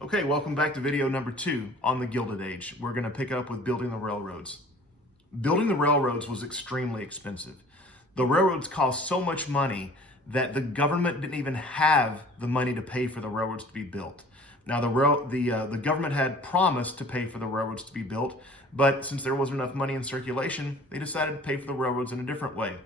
Okay, welcome back to video number 2 on the Gilded Age. We're going to pick up with building the railroads. Building the railroads was extremely expensive. The railroads cost so much money that the government didn't even have the money to pay for the railroads to be built. Now, the government had promised to pay for the railroads to be built, but since there wasn't enough money in circulation, they decided to pay for the railroads in a different way.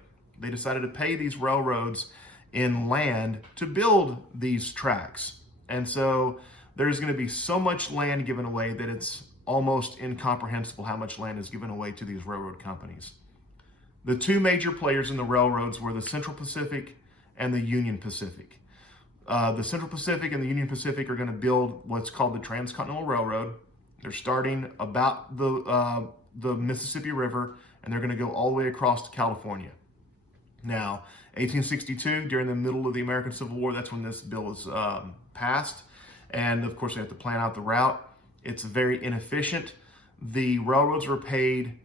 They decided to pay these railroads in land to build these tracks. And so there's going to be so much land given away that it's almost incomprehensible how much land is given away to these railroad companies. The two major players in the railroads were the Central Pacific and the Union Pacific. The Central Pacific and the Union Pacific are going to build what's called the Transcontinental Railroad. They're starting about the Mississippi River, and they're going to go all the way across to California. Now, 1862, during the middle of the American Civil War, that's when this bill was passed. And of course, they have to plan out the route. It's very inefficient. The railroads were paid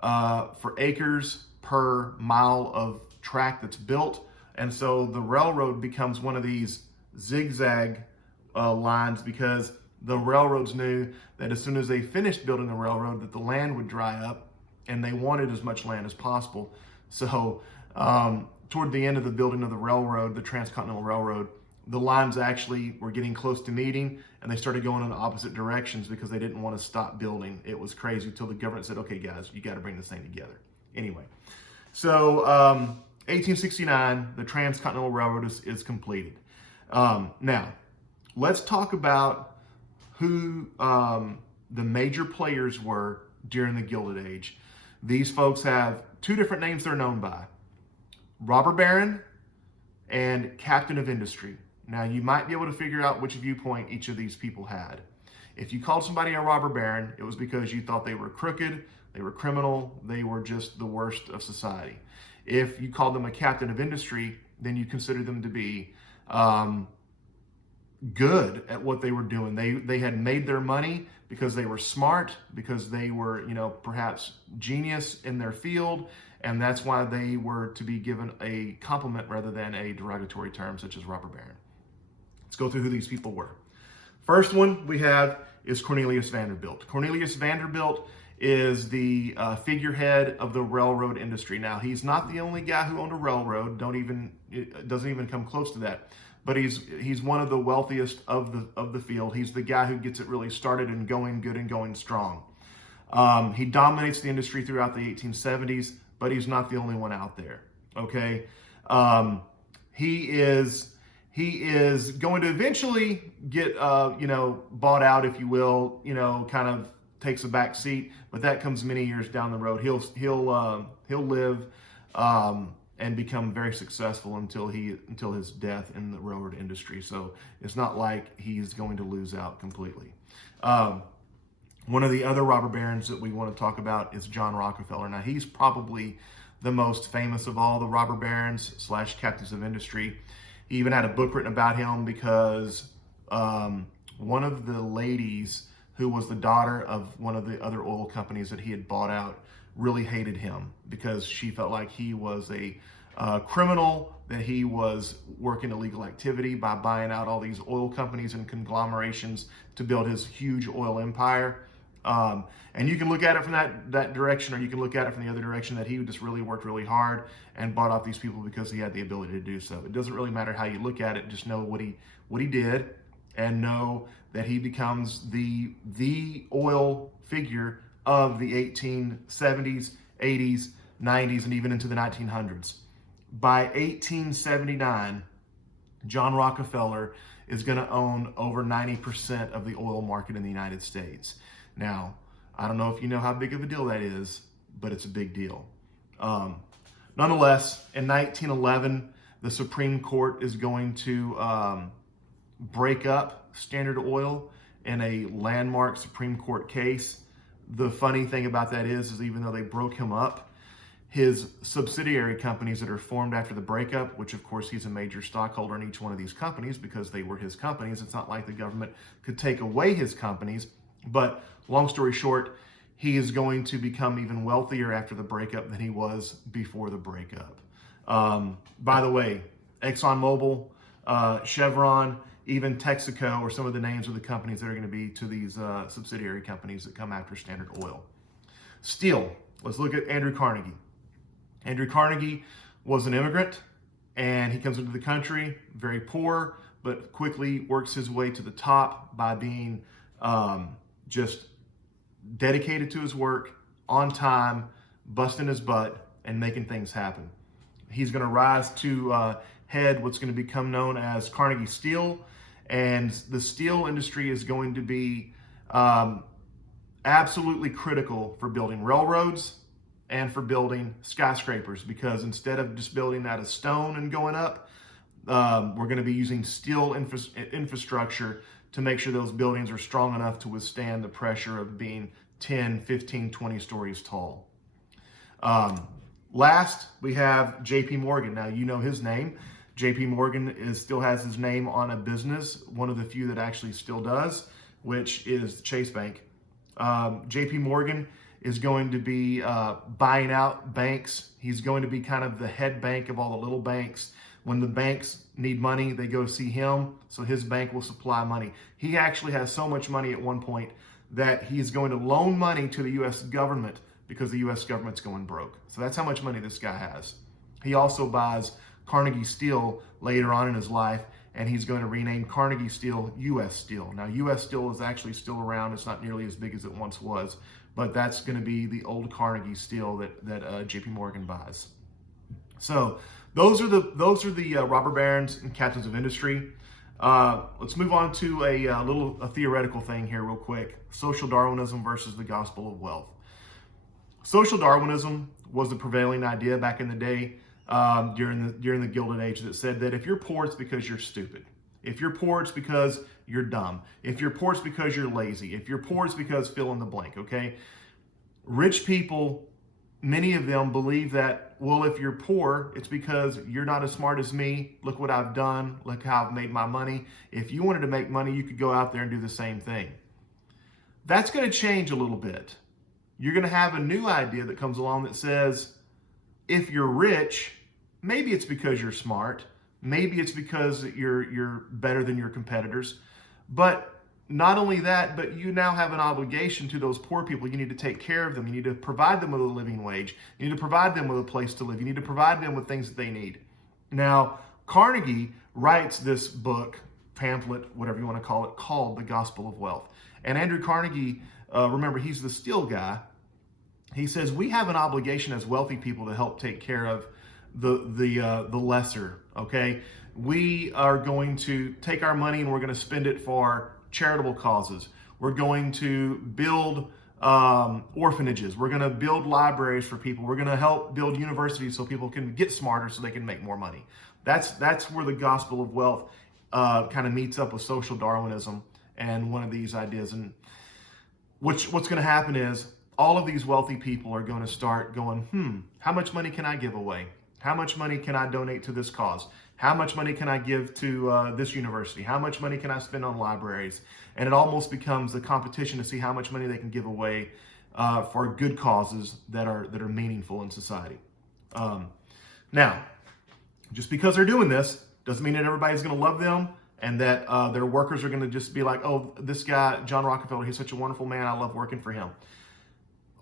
for acres per mile of track that's built. And so the railroad becomes one of these zigzag lines because the railroads knew that as soon as they finished building the railroad, that the land would dry up, and they wanted as much land as possible. So toward the end of the building of the railroad, the Transcontinental Railroad, the lines actually were getting close to meeting, and they started going in the opposite directions because they didn't want to stop building. It was crazy until the government said, okay, guys, you got to bring this thing together. Anyway, so 1869, the Transcontinental Railroad is completed. Now, let's talk about who the major players were during the Gilded Age. These folks have two different names they're known by: robber baron and captain of industry. Now, you might be able to figure out which viewpoint each of these people had. If you called somebody a robber baron, it was because you thought they were crooked, they were criminal, they were just the worst of society. If you called them a captain of industry, then you considered them to be good at what they were doing. They had made their money because they were smart, because they were, perhaps genius in their field, and that's why they were to be given a compliment rather than a derogatory term such as robber baron. Let's go through who these people were. First one we have is Cornelius Vanderbilt. Cornelius Vanderbilt is the figurehead of the railroad industry. Now, he's not the only guy who owned a railroad. It doesn't even come close to that. But he's one of the wealthiest of the field. He's the guy who gets it really started and going good and going strong. He dominates the industry throughout the 1870s, but he's not the only one out there. Okay, he is going to eventually get bought out, if you will. Kind of takes a back seat, but that comes many years down the road. He'll live and become very successful until his death in the railroad industry. So it's not like he's going to lose out completely. One of the other robber barons that we want to talk about is John Rockefeller. Now, he's probably the most famous of all the robber barons / captains of industry. He even had a book written about him because one of the ladies who was the daughter of one of the other oil companies that he had bought out really hated him because she felt like he was a criminal, that he was working illegal activity by buying out all these oil companies and conglomerations to build his huge oil empire. And you can look at it from that direction, or you can look at it from the other direction, that he just really worked really hard and bought off these people because he had the ability to do so. It doesn't really matter how you look at it. Just know what he did, and know that he becomes the oil figure of the 1870s, 80s, 90s, and even into the 1900s. By 1879, John Rockefeller is going to own over 90% of the oil market in the United States. Now, I don't know if you know how big of a deal that is, but it's a big deal. Nonetheless, in 1911, the Supreme Court is going to break up Standard Oil in a landmark Supreme Court case. The funny thing about that is even though they broke him up, his subsidiary companies that are formed after the breakup, which of course he's a major stockholder in each one of these companies because they were his companies. It's not like the government could take away his companies. But long story short, he is going to become even wealthier after the breakup than he was before the breakup. By the way, ExxonMobil, Chevron, even Texaco, or some of the names of the companies that are going to be to these subsidiary companies that come after Standard Oil. Steel. Let's look at Andrew Carnegie. Andrew Carnegie was an immigrant, and he comes into the country very poor, but quickly works his way to the top by being just dedicated to his work, on time, busting his butt, and making things happen. He's going to rise to head what's going to become known as Carnegie Steel, and the steel industry is going to be absolutely critical for building railroads and for building skyscrapers, because instead of just building out of stone and going up, we're going to be using steel infrastructure to make sure those buildings are strong enough to withstand the pressure of being 10, 15, 20 stories tall. Last, we have J.P. Morgan. Now, you know his name. J.P. Morgan still has his name on a business, one of the few that actually still does, which is Chase Bank. J.P. Morgan is going to be buying out banks. He's going to be kind of the head bank of all the little banks. When the banks need money, they go see him, so his bank will supply money. He actually has so much money at one point that he's going to loan money to the U.S. government because the U.S. government's going broke. So that's how much money this guy has. He also buys Carnegie Steel later on in his life, and he's going to rename Carnegie Steel U.S. Steel. Now, U.S. Steel is actually still around. It's not nearly as big as it once was, but that's going to be the old Carnegie Steel that J.P. Morgan buys. So those are the robber barons and captains of industry. Let's move on to a theoretical thing here real quick. Social Darwinism versus the gospel of wealth. Social Darwinism was the prevailing idea back in the day during the Gilded Age that said that if you're poor, it's because you're stupid. If you're poor, it's because you're dumb. If you're poor, it's because you're lazy. If you're poor, it's because fill in the blank, okay? Rich people, many of them believe that, well, if you're poor, it's because you're not as smart as me. Look what I've done. Look how I've made my money. If you wanted to make money, you could go out there and do the same thing. That's going to change a little bit. You're going to have a new idea that comes along that says, if you're rich, maybe it's because you're smart. Maybe it's because you're better than your competitors. But not only that, but you now have an obligation to those poor people. You need to take care of them. You need to provide them with a living wage. You need to provide them with a place to live. You need to provide them with things that they need. Now, Carnegie writes this book, pamphlet, whatever you want to call it, called The Gospel of Wealth. And Andrew Carnegie, remember, he's the steel guy. He says, we have an obligation as wealthy people to help take care of the lesser, okay? We are going to take our money and we're going to spend it for charitable causes. We're going to build orphanages. We're going to build libraries for people. We're going to help build universities so people can get smarter so they can make more money. That's where the gospel of wealth kind of meets up with social Darwinism and one of these ideas. And what's going to happen is all of these wealthy people are going to start going, how much money can I give away? How much money can I donate to this cause? How much money can I give to this university? How much money can I spend on libraries? And it almost becomes a competition to see how much money they can give away for good causes that are meaningful in society. Now, just because they're doing this doesn't mean that everybody's going to love them and that their workers are going to just be like, oh, this guy, John Rockefeller, he's such a wonderful man. I love working for him.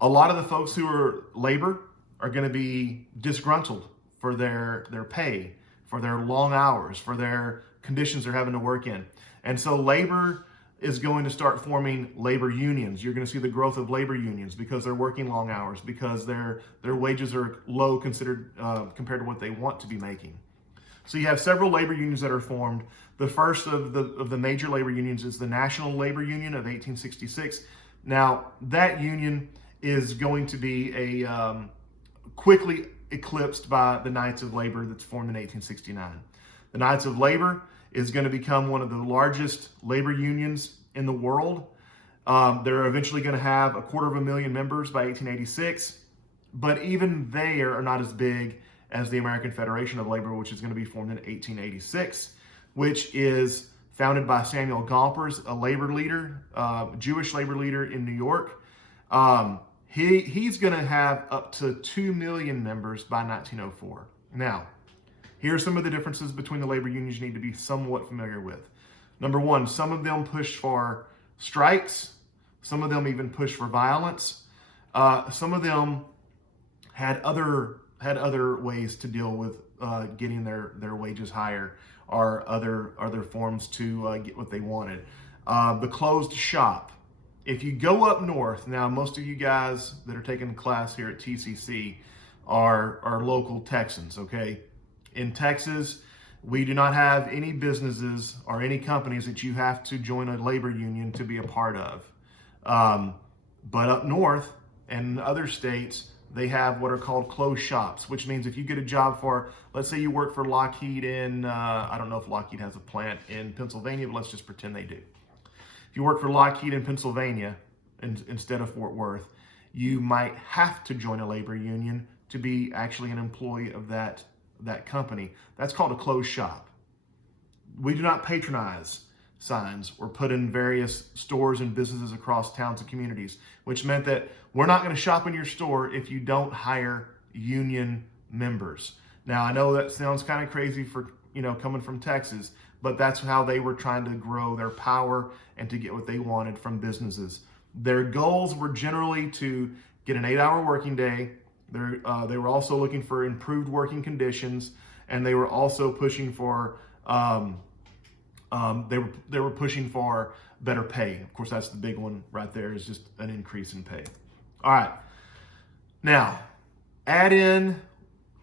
A lot of the folks who are labor are going to be disgruntled for their pay, for their long hours, for their conditions they're having to work in. And so labor is going to start forming labor unions. You're going to see the growth of labor unions because they're working long hours, because their wages are low compared to what they want to be making. So you have several labor unions that are formed. The first of the major labor unions is the National Labor Union of 1866. Now, that union is going to be quickly eclipsed by the Knights of Labor that's formed in 1869. The Knights of Labor is going to become one of the largest labor unions in the world. They're eventually going to have 250,000 members by 1886, but even they are not as big as the American Federation of Labor, which is going to be formed in 1886, which is founded by Samuel Gompers, a labor leader, Jewish labor leader in New York. He's going to have up to 2 million members by 1904. Now, here are some of the differences between the labor unions you need to be somewhat familiar with. Number one, some of them pushed for strikes. Some of them even pushed for violence. Some of them had other ways to deal with getting their wages higher, or other forms to get what they wanted. The closed shop. If you go up north, now most of you guys that are taking a class here at TCC are local Texans, okay? In Texas, we do not have any businesses or any companies that you have to join a labor union to be a part of. But up north and other states, they have what are called closed shops, which means if you get a job for, let's say you work for Lockheed in, I don't know if Lockheed has a plant in Pennsylvania, but let's just pretend they do. If you work for Lockheed in Pennsylvania instead of Fort Worth, you might have to join a labor union to be actually an employee of that company. That's called a closed shop. We do not patronize signs or put in various stores and businesses across towns and communities, which meant that we're not going to shop in your store if you don't hire union members. Now, I know that sounds kind of crazy for, coming from Texas, but that's how they were trying to grow their power and to get what they wanted from businesses. Their goals were generally to get an 8-hour working day. They were also looking for improved working conditions, and they were also pushing for they were pushing for better pay. Of course, that's the big one right there, is just an increase in pay. All right, now add in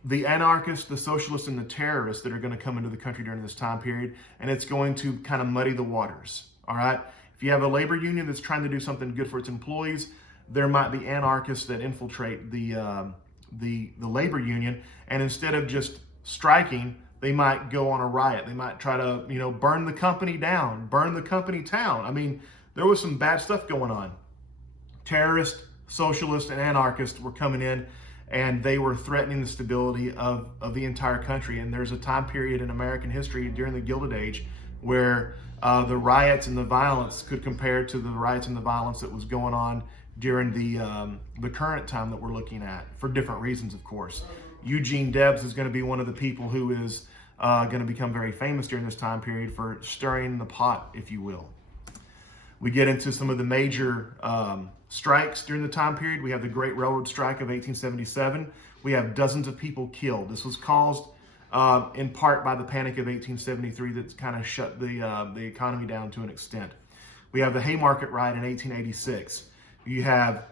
the anarchists, the socialists, and the terrorists that are going to come into the country during this time period, and it's going to kind of muddy the waters. All right, if you have a labor union that's trying to do something good for its employees, there might be anarchists that infiltrate the labor union, and instead of just striking, they might go on a riot. They might try to, burn the company down, burn the company town. I mean, there was some bad stuff going on. Terrorists, socialists, and anarchists were coming in, and they were threatening the stability of the entire country. And there's a time period in American history during the Gilded Age where the riots and the violence could compare to the riots and the violence that was going on during the current time that we're looking at, for different reasons, of course. Eugene Debs is going to be one of the people who is going to become very famous during this time period for stirring the pot, if you will. We get into some of the major strikes during the time period. We have the Great Railroad Strike of 1877. We have dozens of people killed. This was caused in part by the Panic of 1873 that kind of shut the economy down to an extent. We have the Haymarket Riot in 1886. You have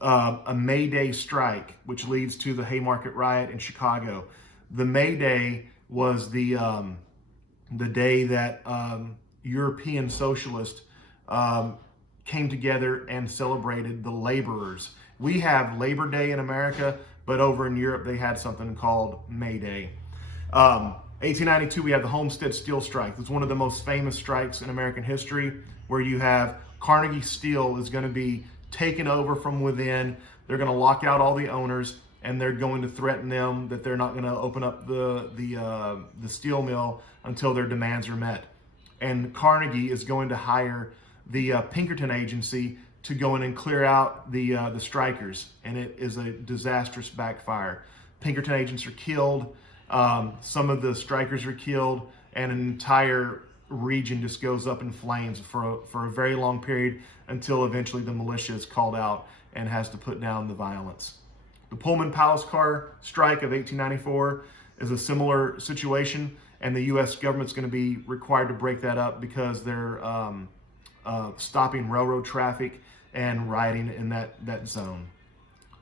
a May Day strike, which leads to the Haymarket Riot in Chicago. The May Day was the day that European socialists came together and celebrated the laborers. We have Labor Day in America, but over in Europe they had something called May Day. 1892, we have the Homestead Steel Strike. It's one of the most famous strikes in American history, where you have Carnegie Steel is going to be taken over from within. They're going to lock out all the owners, and they're going to threaten them that they're not going to open up the steel mill until their demands are met. And Carnegie is going to hire the Pinkerton Agency to go in and clear out the strikers, and it is a disastrous backfire. Pinkerton agents are killed. Some of the strikers are killed, and an entire region just goes up in flames for a very long period until eventually the militia is called out and has to put down the violence. The Pullman Palace Car Strike of 1894 is a similar situation, and the U.S. government's going to be required to break that up because they're stopping railroad traffic and rioting in that zone.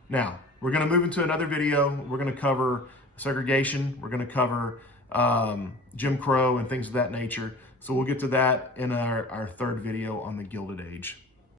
Now, we're going to move into another video. We're going to cover segregation. We're going to cover Jim Crow and things of that nature. So we'll get to that in our third video on the Gilded Age.